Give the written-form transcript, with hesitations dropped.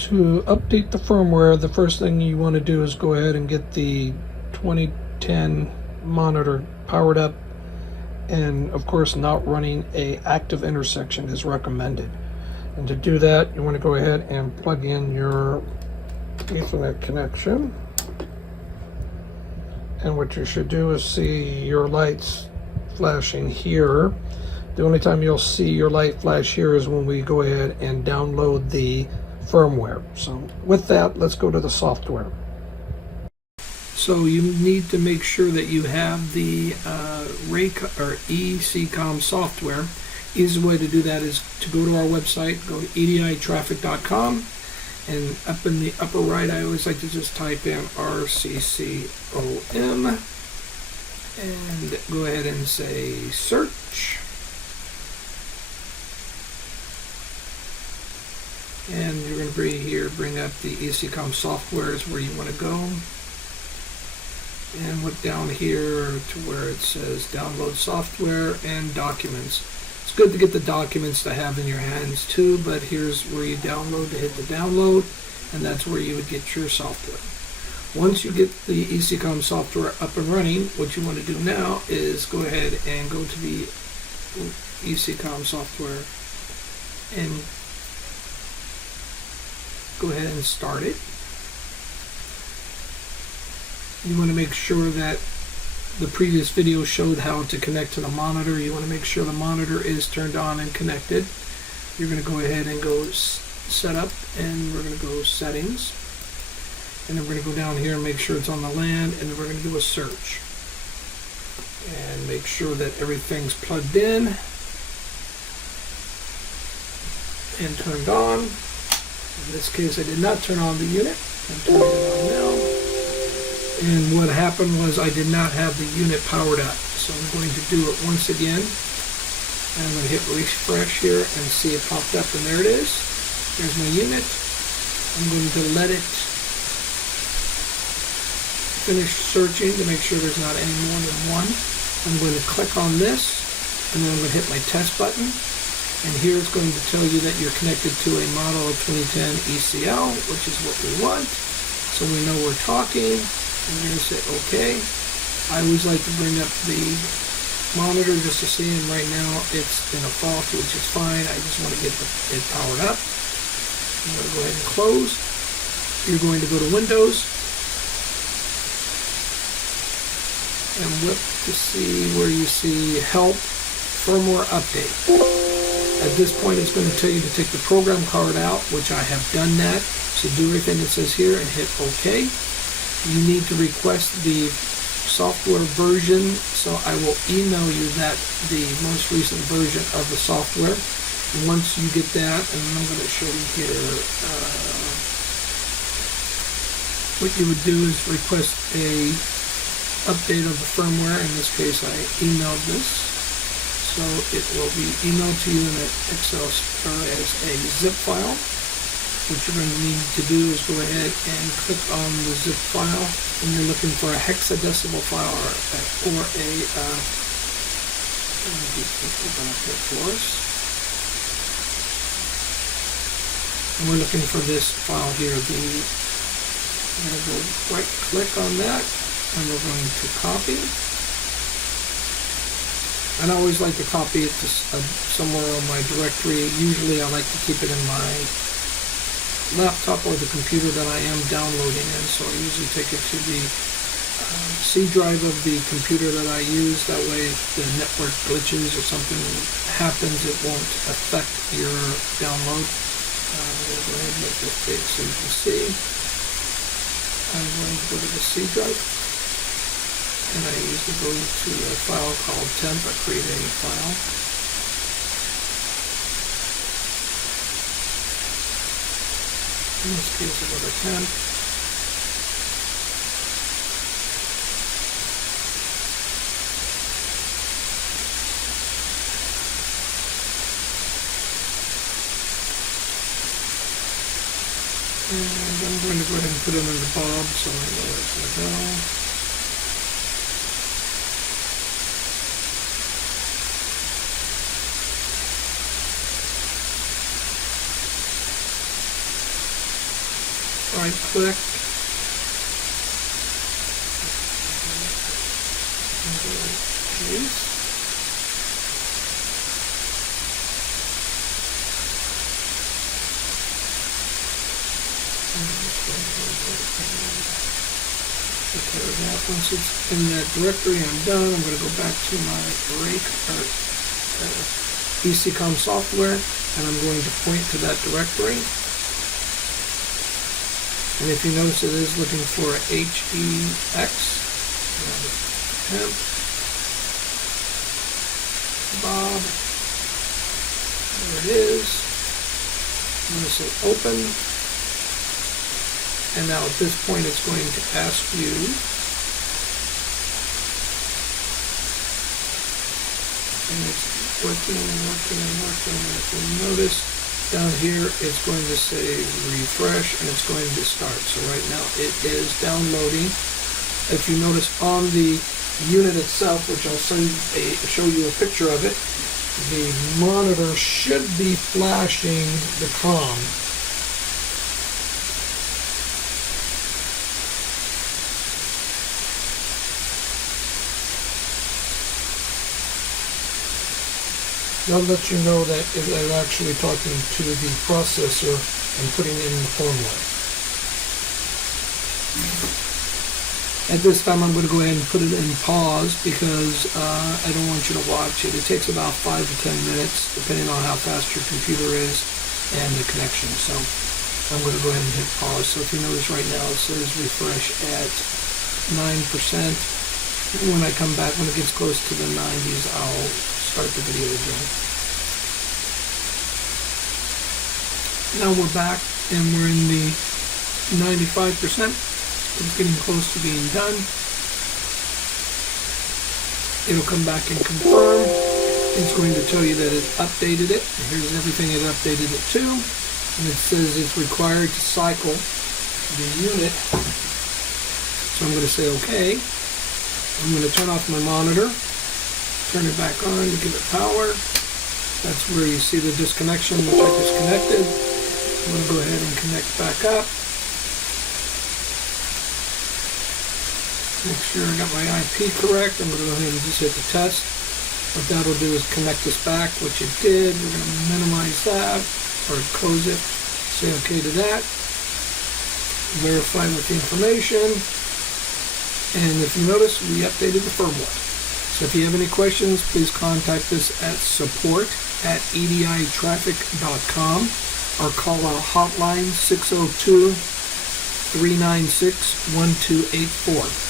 To update the firmware, the first thing you want to do is go ahead and get the 2010 monitor powered up, and of course not running a active intersection is recommended. And to do that, you want to go ahead and plug in your Ethernet connection, and what you should do is see your lights flashing here. The only time you'll see your light flash here is when we go ahead and download the firmware. So with that, let's go to the software. So you need to make sure that you have the ECcom software. Easy way to do that is to go to our website, go to editraffic.com, and up in the upper right, I always like to just type in RCCOM and go ahead and say search. And you're going to bring up the ECcom software is where you want to go. And look down here to where it says download software and documents. It's good to get the documents to have in your hands too, but here's where you download to hit the download, and that's where you would get your software. Once you get the ECcom software up and running, what you want to do now is go ahead and go to the ECcom software and go ahead and start it. You want to make sure that the previous video showed how to connect to the monitor. You want to make sure the monitor is turned on and connected. You're going to go ahead and go setup, and we're going to go settings, and then we're going to go down here and make sure it's on the LAN, and then we're going to do a search and make sure that everything's plugged in and turned on. In this case, I did not turn on the unit. I'm turning it on now. And what happened was I did not have the unit powered up. So I'm going to do it once again. And I'm going to hit refresh here and see it popped up, and there it is. There's my unit. I'm going to let it finish searching to make sure there's not any more than one. I'm going to click on this, and then I'm going to hit my test button. And here it's going to tell you that you're connected to a model of 2010ECL, which is what we want. So we know we're talking. I'm going to say OK. I always like to bring up the monitor just to see, and right now it's in a fault, which is fine. I just want to get it powered up. I'm going to go ahead and close. You're going to go to Windows and look to see where you see Help, Firmware Update. At this point, it's going to tell you to take the program card out, which I have done that. So do everything it says here and hit OK. You need to request the software version, so I will email you the most recent version of the software. And once you get that, and I'm going to show you here, what you would do is request a update of the firmware. In this case, I emailed this. So it will be emailed to you in an Excel as a zip file. What you're going to need to do is go ahead and click on the zip file, and you're looking for a hexadecimal file or a for us. And we're looking for this file here. We're going to go right click on that, and we're going to copy. And I always like to copy it to somewhere on my directory. Usually I like to keep it in my laptop or the computer that I am downloading in. So I usually take it to the C drive of the computer that I use. That way if the network glitches or something happens, it won't affect your download. I'm going to go ahead and make this big so you can see. I'm going to go to the C drive. And I usually go to a file called temp, I create a file. In this case, I go to temp. And I'm going to go ahead and put it under Bob so I know where it's going to go. right click. Paste. Okay, now once it's in that directory, I'm done. I'm going to go back to my ECcom software, and I'm going to point to that directory. And if you notice, it is looking for HEX. Temp. Bob. There it is. I'm going to say open. And now at this point, it's going to ask you and it's working. If you notice down here, it's going to say refresh and it's going to start. So right now it is downloading. If you notice on the unit itself, which I'll show you a picture of it, the monitor should be flashing the COM. That'll let you know that they're actually talking to the processor and putting in the firmware. At this time, I'm going to go ahead and put it in pause because I don't want you to watch it. It takes about 5 to 10 minutes, depending on how fast your computer is and the connection. So I'm going to go ahead and hit pause. So if you notice right now, it says refresh at 9%. When I come back, when it gets close to the 90s, I'll start the video again. Now we're back and we're in the 95%. It's getting close to being done. It'll come back and confirm. It's going to tell you that it updated it. Here's everything it updated it to. And it says it's required to cycle the unit. So I'm going to say OK. I'm going to turn off my monitor, turn it back on to give it power. That's where you see the disconnection, which I disconnected. I'm going to go ahead and connect back up. Make sure I got my IP correct. I'm going to go ahead and just hit the test. What that'll do is connect us back, which it did. We're going to minimize that or close it. Say OK to that. Verify with the information. And if you notice, we updated the firmware. So if you have any questions, please contact us at support@editraffic.com or call our hotline 602-396-1284.